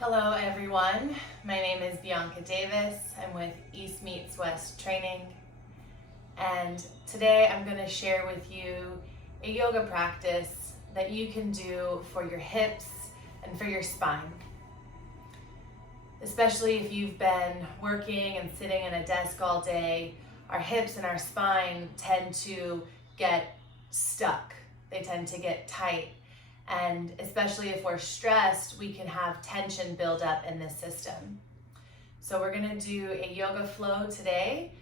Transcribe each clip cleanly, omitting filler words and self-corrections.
Hello everyone, my name is Bianca Davis. I'm with East Meets West Training, and today I'm going to share with you a yoga practice that you can do for your hips and for your spine. Especially if you've been working and sitting at a desk all day, our hips and our spine tend to get stuck. They tend to get tight. And especially if we're stressed, we can have tension build up in this system. So we're gonna do a yoga flow today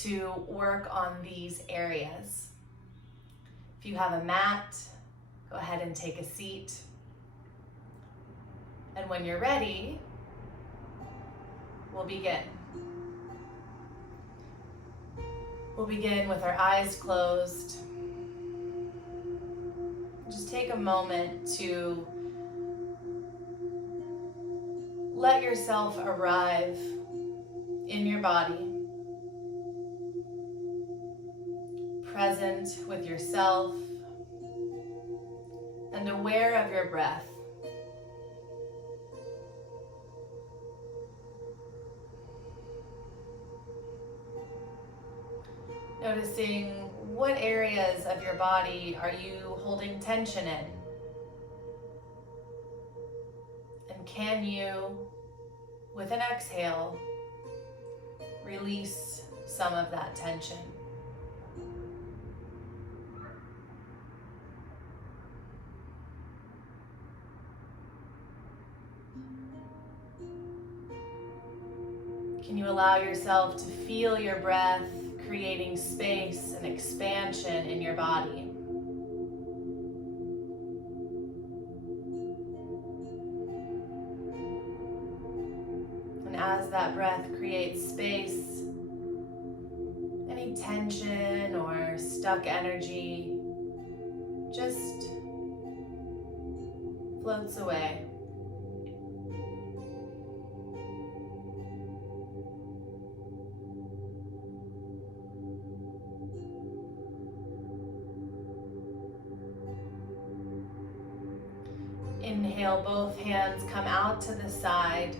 to work on these areas. If you have a mat, go ahead and take a seat. And when you're ready, we'll begin. We'll begin with our eyes closed. Just take a moment to let yourself arrive in your body, present with yourself and aware of your breath. Noticing what areas of your body are you holding tension in? And can you, with an exhale, release some of that tension? Can you allow yourself to feel your breath creating space and expansion in your body? And as that breath creates space, any tension or stuck energy just floats away. Inhale, both hands come out to the side,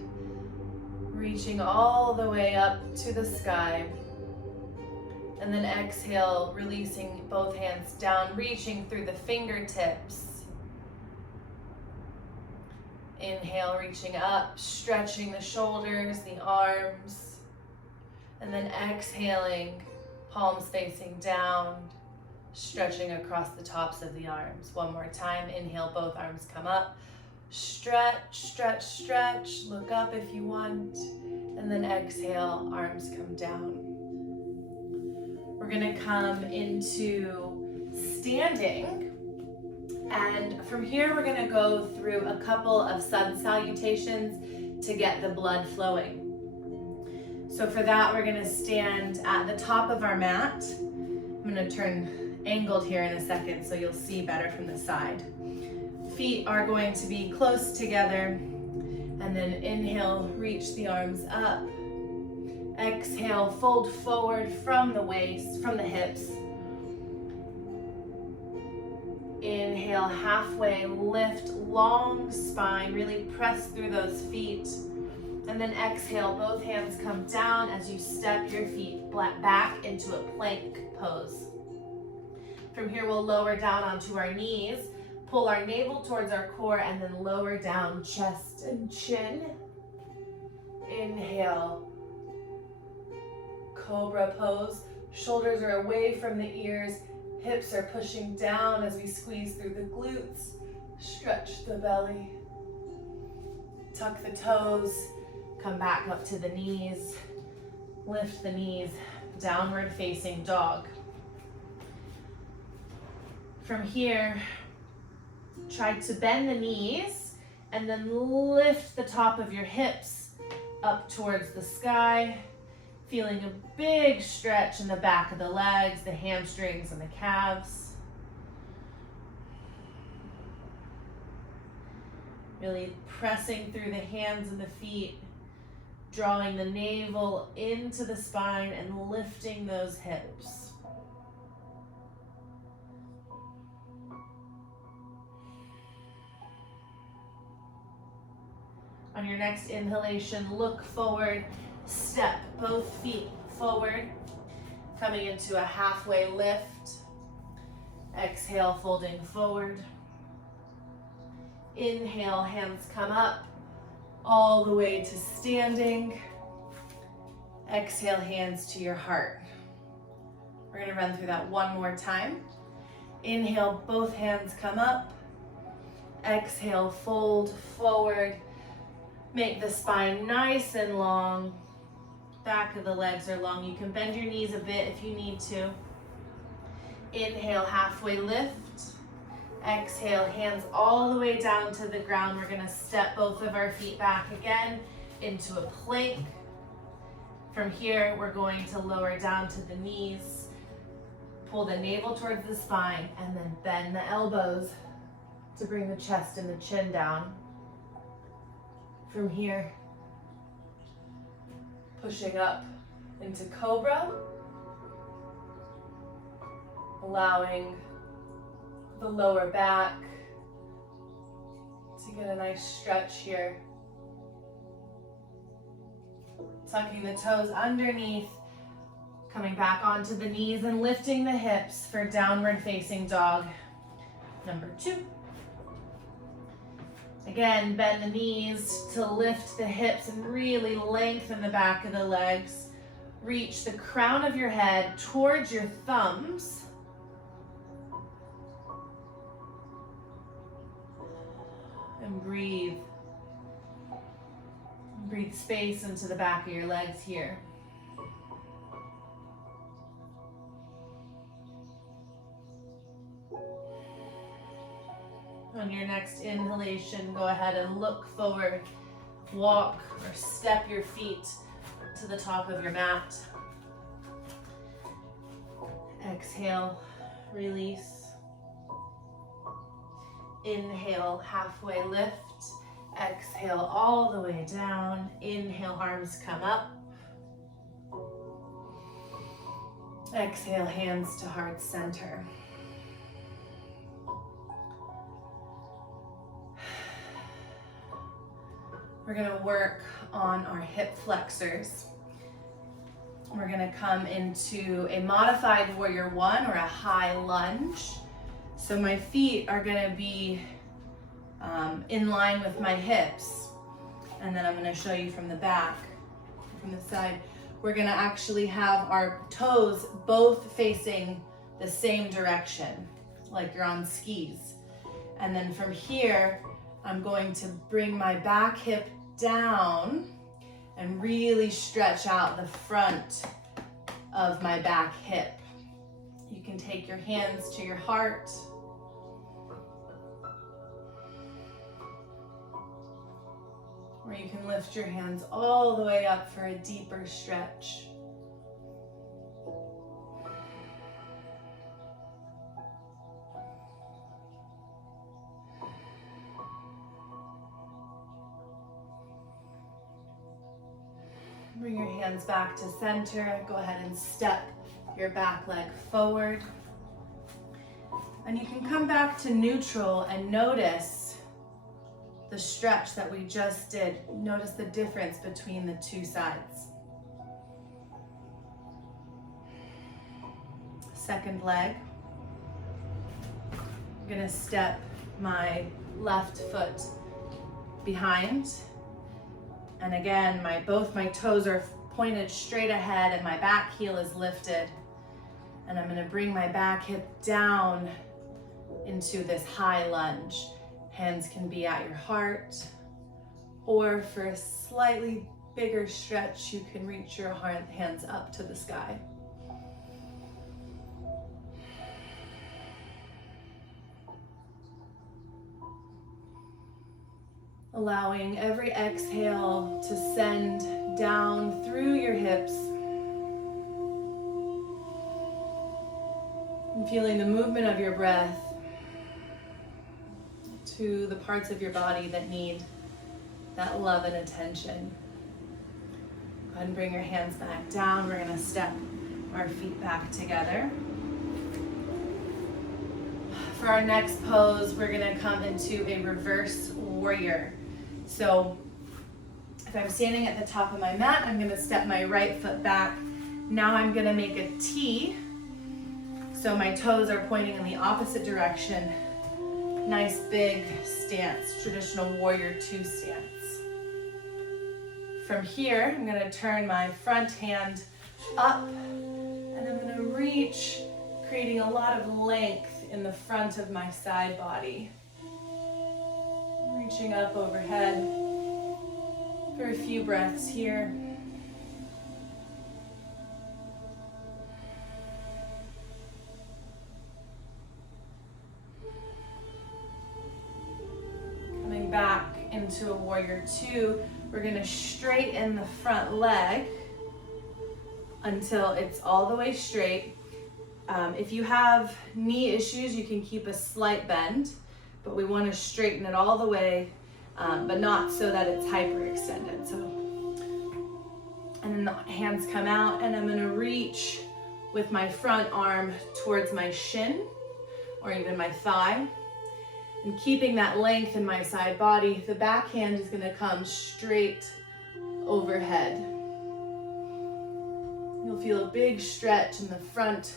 reaching all the way up to the sky. And then exhale, releasing both hands down, reaching through the fingertips. Inhale, reaching up, stretching the shoulders, the arms. And then exhaling, palms facing down, stretching across the tops of the arms. One more time. Inhale, both arms come up. Stretch, stretch, stretch. Look up if you want. And then exhale, arms come down. We're gonna come into standing. And from here, we're gonna go through a couple of sun salutations to get the blood flowing. So for that, we're gonna stand at the top of our mat. I'm gonna turn angled here in a second so you'll see better from the side. Feet are going to be close together, and then inhale, reach the arms up. Exhale, fold forward from the waist, from the hips. Inhale, halfway lift, long spine, really press through those feet. And then exhale, both hands come down as you step your feet back into a plank pose. From here, we'll lower down onto our knees, pull our navel towards our core, and then lower down chest and chin. Inhale, cobra pose. Shoulders are away from the ears, hips are pushing down as we squeeze through the glutes. Stretch the belly, tuck the toes, come back up to the knees, lift the knees, downward facing dog. From here, try to bend the knees and then lift the top of your hips up towards the sky, feeling a big stretch in the back of the legs, the hamstrings and the calves. Really pressing through the hands and the feet, drawing the navel into the spine and lifting those hips. On your next inhalation, look forward, step both feet forward, coming into a halfway lift. Exhale, folding forward. Inhale, hands come up all the way to standing. Exhale, hands to your heart. We're gonna run through that one more time. Inhale, both hands come up. Exhale, fold forward. Make the spine nice and long. Back of the legs are long. You can bend your knees a bit if you need to. Inhale, halfway lift. Exhale, hands all the way down to the ground. We're gonna step both of our feet back again into a plank. From here, we're going to lower down to the knees. Pull the navel towards the spine and then bend the elbows to bring the chest and the chin down. From here, pushing up into Cobra, allowing the lower back to get a nice stretch here. Tucking the toes underneath, coming back onto the knees and lifting the hips for downward facing dog number 2. Again, bend the knees to lift the hips and really lengthen the back of the legs. Reach the crown of your head towards your thumbs. And breathe. Breathe space into the back of your legs here. On your next inhalation, go ahead and look forward. Walk or step your feet to the top of your mat. Exhale, release. Inhale, halfway lift. Exhale all the way down. Inhale, arms come up. Exhale, hands to heart center. We're gonna work on our hip flexors. We're gonna come into a modified warrior 1 or a high lunge. So my feet are gonna be in line with my hips. And then I'm gonna show you from the back, from the side. We're gonna actually have our toes both facing the same direction, like you're on skis. And then from here, I'm going to bring my back hip down and really stretch out the front of my back hip. You can take your hands to your heart. Or you can lift your hands all the way up for a deeper stretch. Bring your hands back to center. Go ahead and step your back leg forward. And you can come back to neutral and notice the stretch that we just did. Notice the difference between the two sides. Second leg. I'm gonna step my left foot behind. And again, both my toes are pointed straight ahead and my back heel is lifted. And I'm gonna bring my back hip down into this high lunge. Hands can be at your heart, or for a slightly bigger stretch, you can reach your hands up to the sky. Allowing every exhale to send down through your hips. And feeling the movement of your breath to the parts of your body that need that love and attention. Go ahead and bring your hands back down. We're gonna step our feet back together. For our next pose, we're gonna come into a reverse warrior. So If I'm standing at the top of my mat, I'm gonna step my right foot back. Now I'm gonna make a T. So my toes are pointing in the opposite direction. Nice big stance, traditional warrior two stance. From here, I'm gonna turn my front hand up and I'm gonna reach, creating a lot of length in the front of my side body. Reaching up overhead for a few breaths here. Coming back into a warrior two, we're gonna straighten the front leg until it's all the way straight. If you have knee issues, you can keep a slight bend, but we want to straighten it all the way, but not so that it's hyperextended. So, and then the hands come out, and I'm going to reach with my front arm towards my shin or even my thigh. And keeping that length in my side body, the back hand is going to come straight overhead. You'll feel a big stretch in the front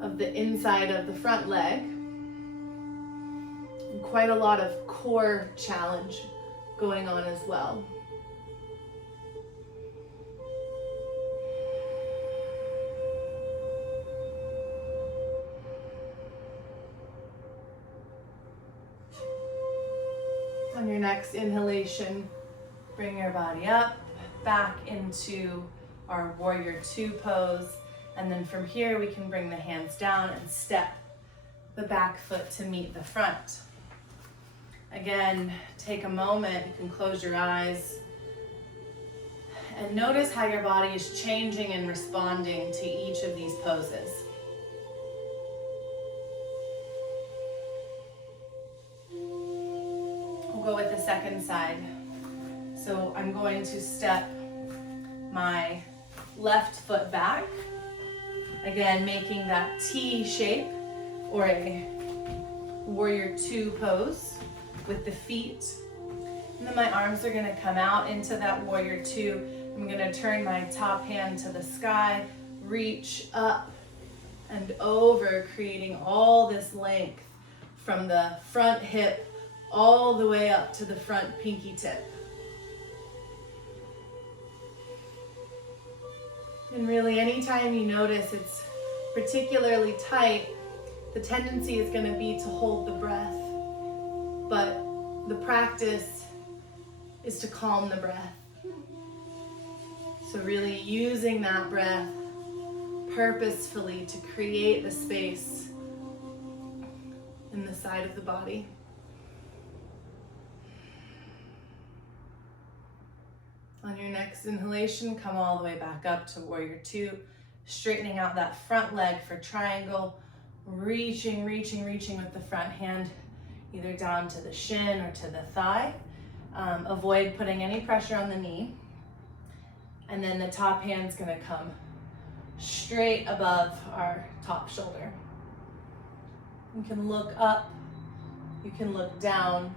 of the inside of the front leg. And quite a lot of core challenge going on as well. On your next inhalation, bring your body up, back into our warrior two pose. And then from here, we can bring the hands down and step the back foot to meet the front. Again, take a moment, you can close your eyes and notice how your body is changing and responding to each of these poses. We'll go with the second side. So I'm going to step my left foot back. Again, making that T shape or a warrior two pose with the feet. And then my arms are gonna come out into that warrior two. I'm gonna turn my top hand to the sky, reach up and over, creating all this length from the front hip all the way up to the front pinky tip. And really, anytime you notice it's particularly tight, the tendency is going to be to hold the breath. But the practice is to calm the breath. So really using that breath purposefully to create the space in the side of the body. On your next inhalation, come all the way back up to warrior two, straightening out that front leg for triangle, reaching with the front hand, either down to the shin or to the thigh. Avoid putting any pressure on the knee. And then the top hand's gonna come straight above our top shoulder. You can look up, you can look down,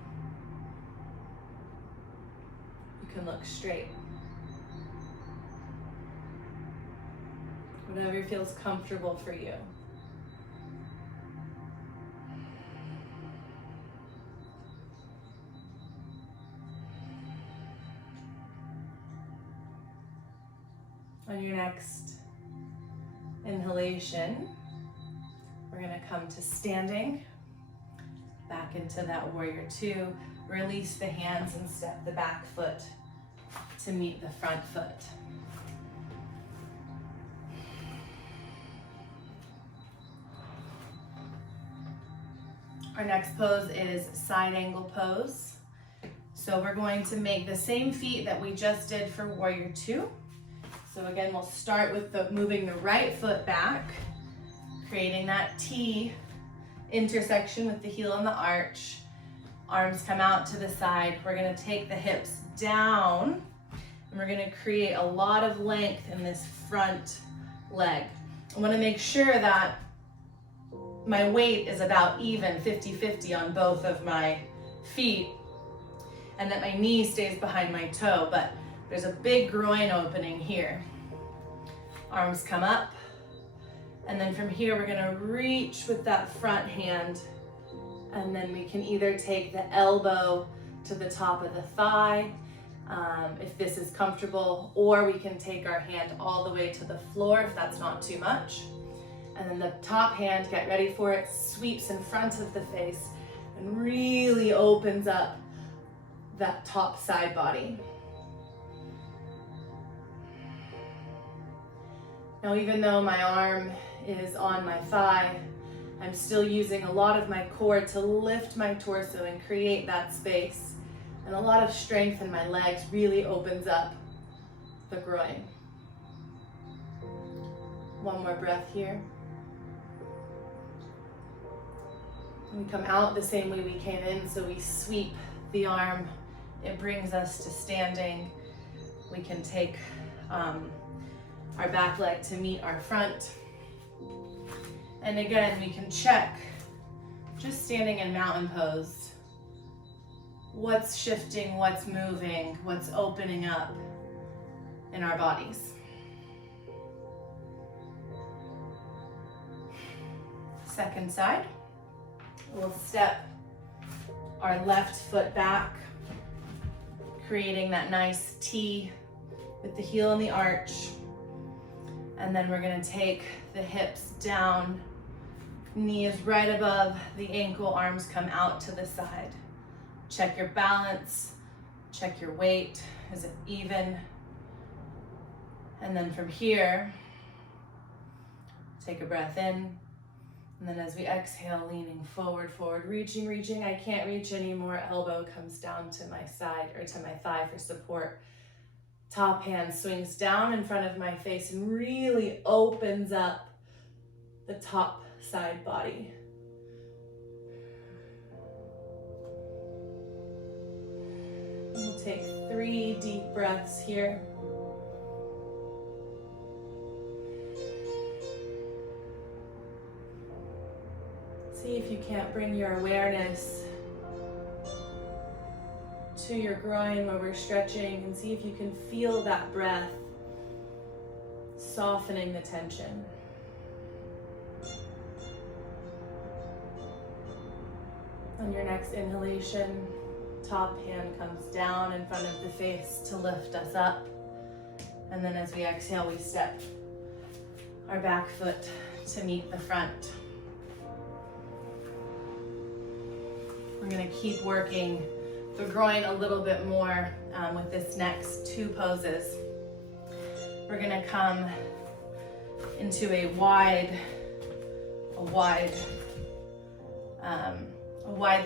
you can look straight. Whatever feels comfortable for you. On your next inhalation, we're going to come to standing, back into that warrior two. Release the hands and step the back foot to meet the front foot. Our next pose is side angle pose. So we're going to make the same feet that we just did for warrior two. So again, we'll start with moving the right foot back, creating that T intersection with the heel and the arch. Arms come out to the side. We're gonna take the hips down and we're gonna create a lot of length in this front leg. I wanna make sure that my weight is about even 50-50 on both of my feet and that my knee stays behind my toe, but There's a big groin opening here. Arms come up, and then from here we're gonna reach with that front hand, and then we can either take the elbow to the top of the thigh, if this is comfortable, or we can take our hand all the way to the floor if that's not too much. And then the top hand, get ready for it, sweeps in front of the face and really opens up that top side body. Now, even though my arm is on my thigh, I'm still using a lot of my core to lift my torso and create that space. And a lot of strength in my legs really opens up the groin. One more breath here. We come out the same way we came in, so we sweep the arm. It brings us to standing. We can take our back leg to meet our front. And again, we can check, just standing in mountain pose, what's shifting, what's moving, what's opening up in our bodies. Second side. We'll step our left foot back, creating that nice T with the heel and the arch. And then we're gonna take the hips down, knees right above the ankle, arms come out to the side. Check your balance, check your weight, is it even? And then from here, take a breath in. And then as we exhale, leaning forward, reaching, I can't reach anymore, elbow comes down to my side or to my thigh for support. Top hand swings down in front of my face and really opens up the top side body. We'll take 3 deep breaths here. See if you can't bring your awareness to your groin where we're stretching, and see if you can feel that breath softening the tension. On your next inhalation, top hand comes down in front of the face to lift us up. And then as we exhale, we step our back foot to meet the front. We're gonna keep working the groin a little bit more with this next 2 poses. We're gonna come into a wide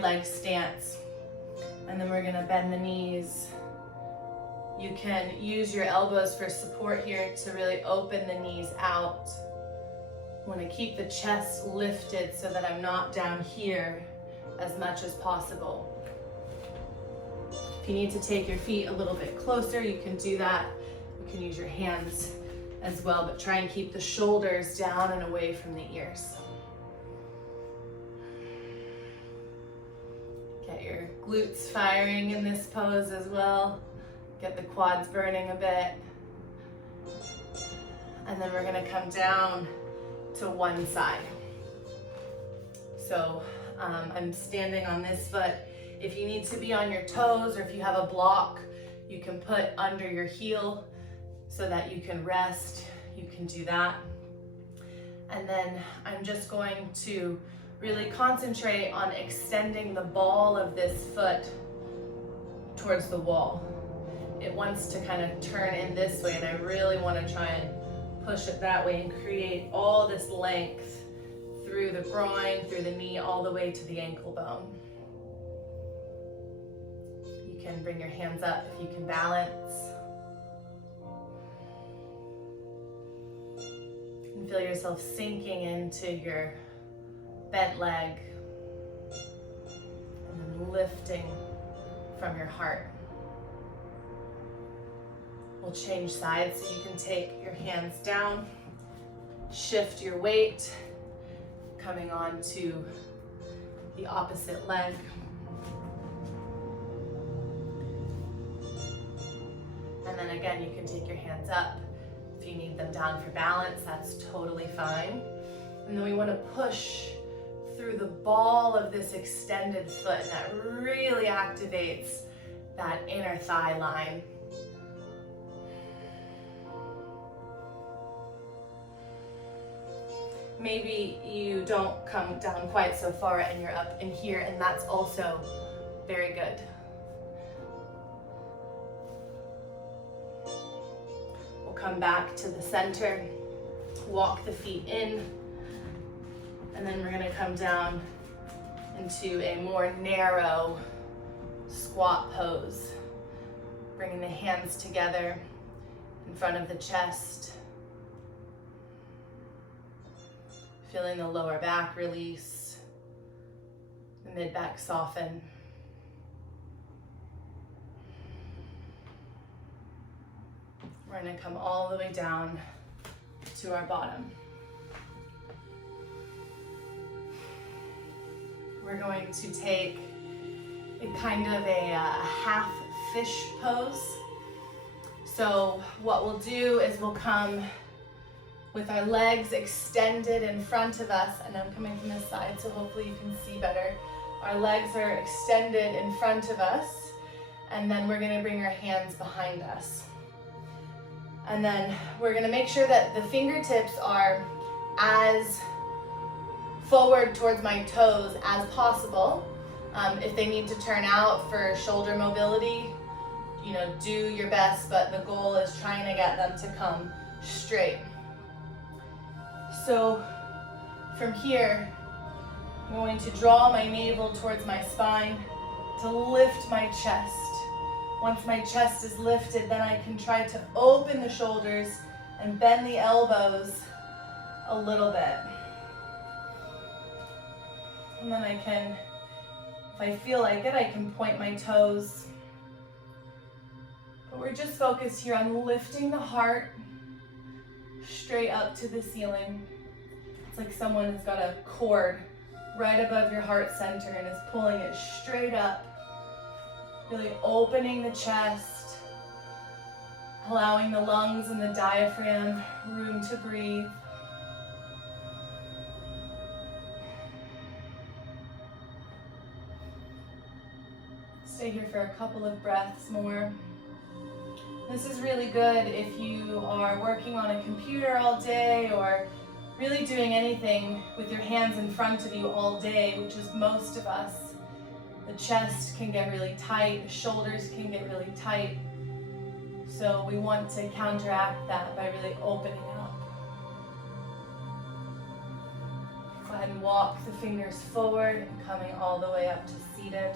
leg stance, and then we're gonna bend the knees. You can use your elbows for support here to really open the knees out. I want to keep the chest lifted so that I'm not down here as much as possible. If you need to take your feet a little bit closer, you can do that. You can use your hands as well, but try and keep the shoulders down and away from the ears. Get your glutes firing in this pose as well. Get the quads burning a bit. And then we're gonna come down to one side. So I'm standing on this foot. If you need to be on your toes, or if you have a block, you can put under your heel so that you can rest. You can do that. And then I'm just going to really concentrate on extending the ball of this foot towards the wall. It wants to kind of turn in this way, and I really want to try and push it that way and create all this length through the groin, through the knee, all the way to the ankle bone. You can bring your hands up if you can balance. And feel yourself sinking into your bent leg and then lifting from your heart. We'll change sides, so you can take your hands down, shift your weight, coming on to the opposite leg. And And then again, you can take your hands up. If you need them down for balance, that's totally fine. And then we want to push through the ball of this extended foot, and that really activates that inner thigh line. Maybe you don't come down quite so far and you're up in here, and that's also very good. We'll come back to the center, walk the feet in, and then we're gonna come down into a more narrow squat pose. Bringing the hands together in front of the chest. Feeling the lower back release, the mid-back soften. We're gonna come all the way down to our bottom. We're going to take a kind of a half fish pose. So what we'll do is we'll come with our legs extended in front of us, and I'm coming from this side, so hopefully you can see better. Our legs are extended in front of us, and then we're gonna bring our hands behind us. And then we're gonna make sure that the fingertips are as forward towards my toes as possible. If they need to turn out for shoulder mobility, you know, do your best, but the goal is trying to get them to come straight. So from here, I'm going to draw my navel towards my spine to lift my chest. Once my chest is lifted, then I can try to open the shoulders and bend the elbows a little bit. And then I can, if I feel like it, I can point my toes. But we're just focused here on lifting the heart straight up to the ceiling. It's like someone has got a cord right above your heart center and is pulling it straight up. Really opening the chest, allowing the lungs and the diaphragm room to breathe. Stay here for a couple of breaths more. This is really good if you are working on a computer all day or really doing anything with your hands in front of you all day, which is most of us. The chest can get really tight, the shoulders can get really tight. So we want to counteract that by really opening up. Go ahead and walk the fingers forward and coming all the way up to seated.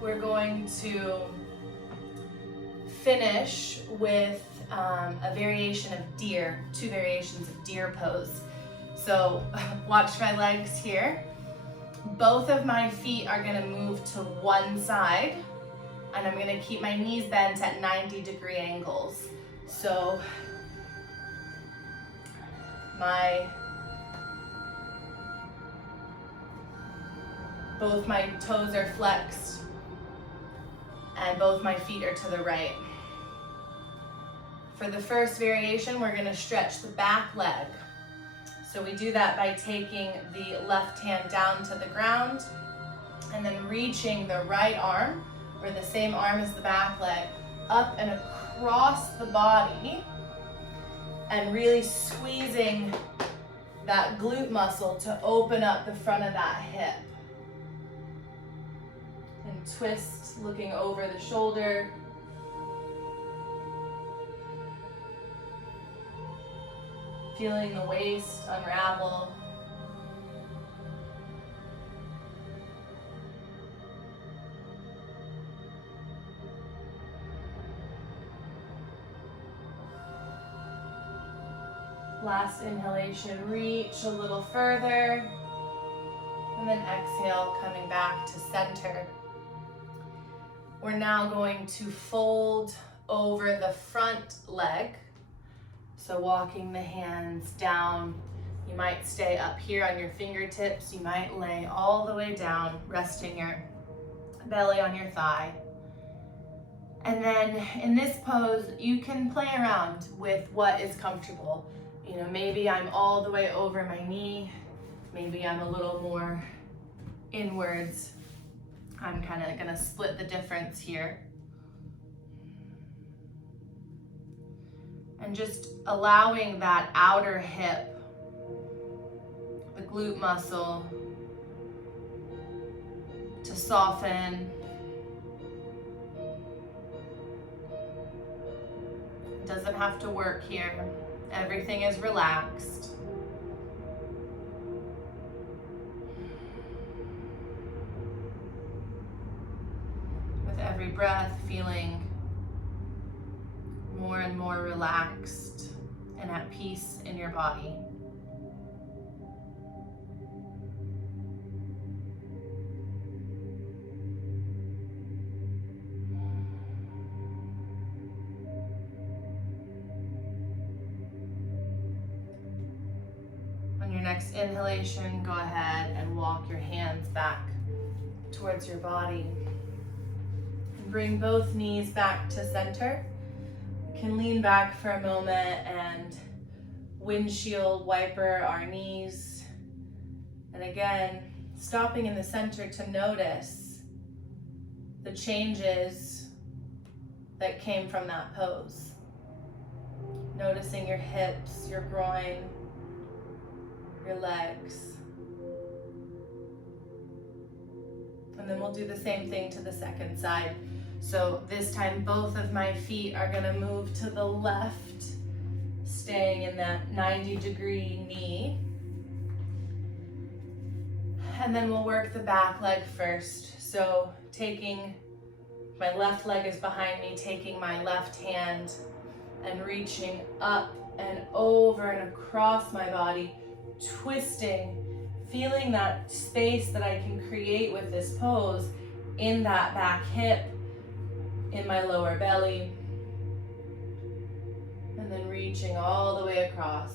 We're going to finish with a variation of deer, 2 variations of deer pose. So watch my legs here. Both of my feet are gonna move to one side, and I'm gonna keep my knees bent at 90-degree angles. So both my toes are flexed, and both my feet are to the right. For the first variation, we're gonna stretch the back leg. So we do that by taking the left hand down to the ground and then reaching the right arm, or the same arm as the back leg, up and across the body and really squeezing that glute muscle to open up the front of that hip. And twist, looking over the shoulder. Feeling the waist unravel. Last inhalation, reach a little further. And then exhale, coming back to center. We're now going to fold over the front leg. So walking the hands down, you might stay up here on your fingertips, you might lay all the way down, resting your belly on your thigh. And then in this pose, you can play around with what is comfortable. You know, maybe I'm all the way over my knee. Maybe I'm a little more inwards. I'm kind of gonna split the difference here. And just allowing that outer hip, the glute muscle, to soften. It doesn't have to work here. Everything is relaxed. With every breath, feeling more and more relaxed and at peace in your body. On your next inhalation, go ahead and walk your hands back towards your body. And bring both knees back to center. You can lean back for a moment and windshield wiper our knees. And again, stopping in the center to notice the changes that came from that pose. Noticing your hips, your groin, your legs. And then we'll do the same thing to the second side. So this time both of my feet are gonna move to the left, staying in that 90-degree knee. And then we'll work the back leg first. So taking, my left leg is behind me, taking my left hand and reaching up and over and across my body, twisting, feeling that space that I can create with this pose in that back hip, in my lower belly, and then reaching all the way across.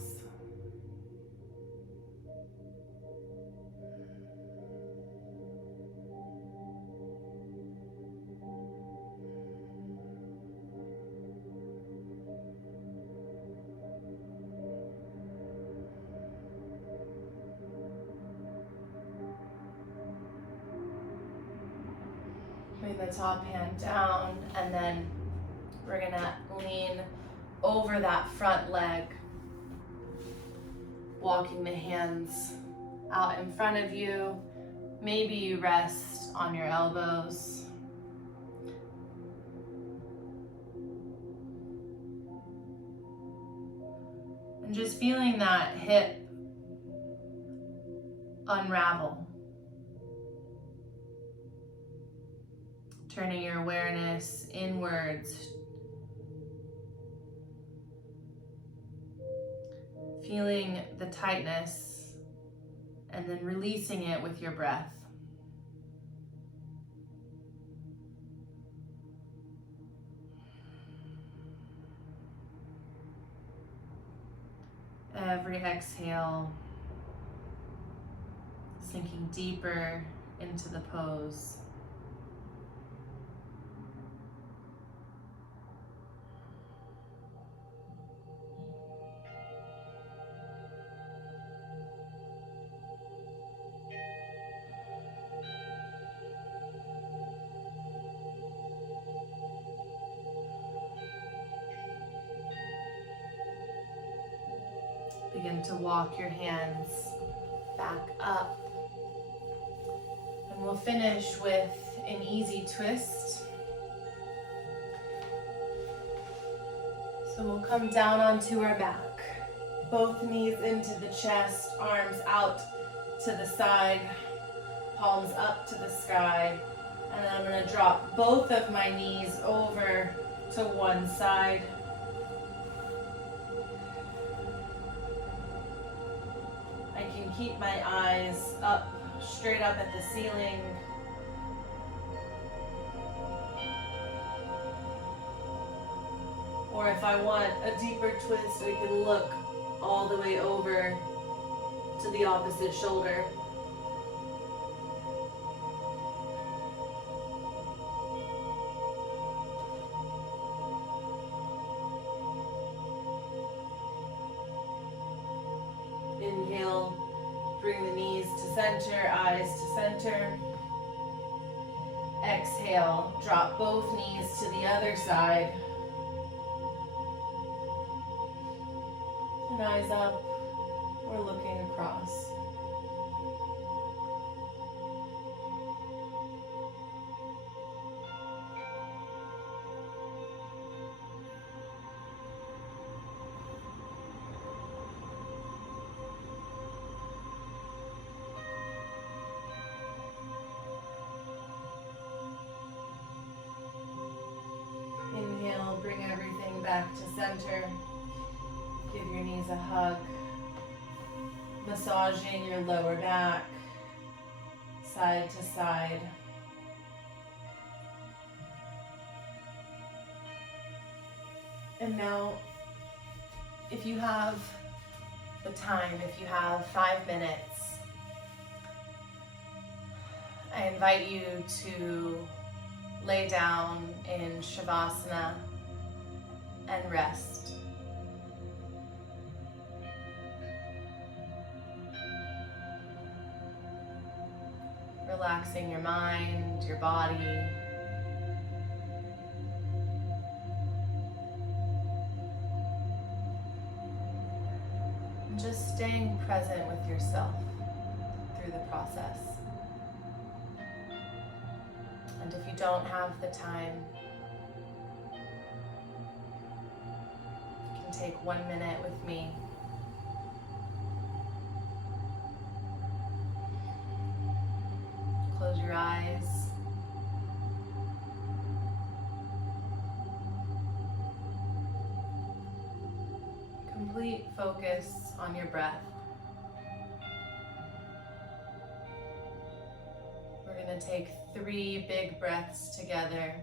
Bring the top hand down, and then we're gonna lean over that front leg, walking the hands out in front of you. Maybe you rest on your elbows. And just feeling that hip unravel. Turning your awareness inwards. Feeling the tightness and then releasing it with your breath. Every exhale, sinking deeper into the pose. Begin to walk your hands back up. And we'll finish with an easy twist. So we'll come down onto our back. Both knees into the chest, arms out to the side, palms up to the sky. And then I'm gonna drop both of my knees over to one side. I can keep my eyes up, straight up at the ceiling. Or if I want a deeper twist, we can look all the way over to the opposite shoulder. center, eyes to center. Exhale, drop both knees to the other side. And eyes up or looking across. Inhale, bring everything back to center. Give your knees a hug. Massaging your lower back, side to side. And now, if you have the time, if you have 5 minutes, I invite you to lay down in Shavasana and rest. Relaxing your mind, your body. And just staying present with yourself through the process. And if you don't have the time, you can take 1 minute with me. Close your eyes. Complete focus on your breath. We're going to take 3 big breaths together.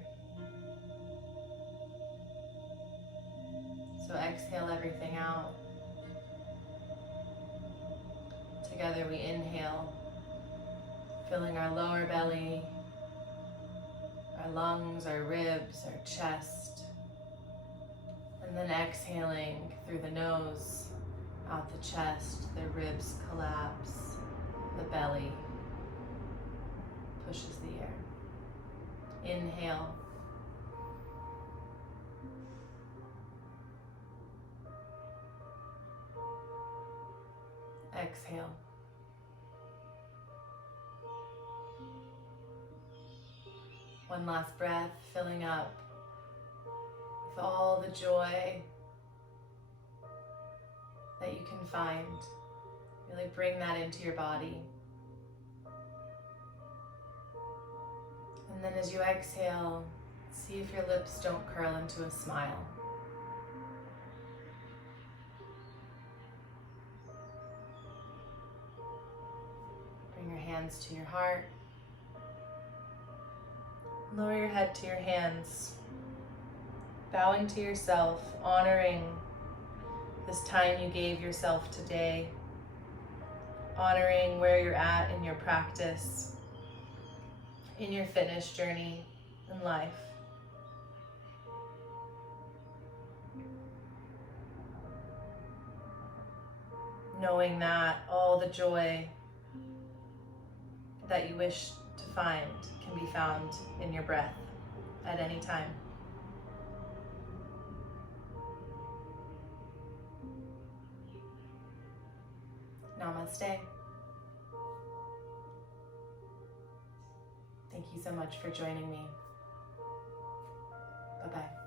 So exhale everything out. Together we inhale, filling our lower belly, our lungs, our ribs, our chest. And then exhaling through the nose, out the chest, the ribs collapse, the belly pushes the air. Inhale. Exhale. One last breath, filling up with all the joy that you can find. Really bring that into your body. And then as you exhale, see if your lips don't curl into a smile. Bring your hands to your heart. Lower your head to your hands, bowing to yourself, honoring this time you gave yourself today, honoring where you're at in your practice, in your fitness journey in life. Knowing that all the joy that you wish to find can be found in your breath at any time. Namaste. Thank you so much for joining me. Bye-bye.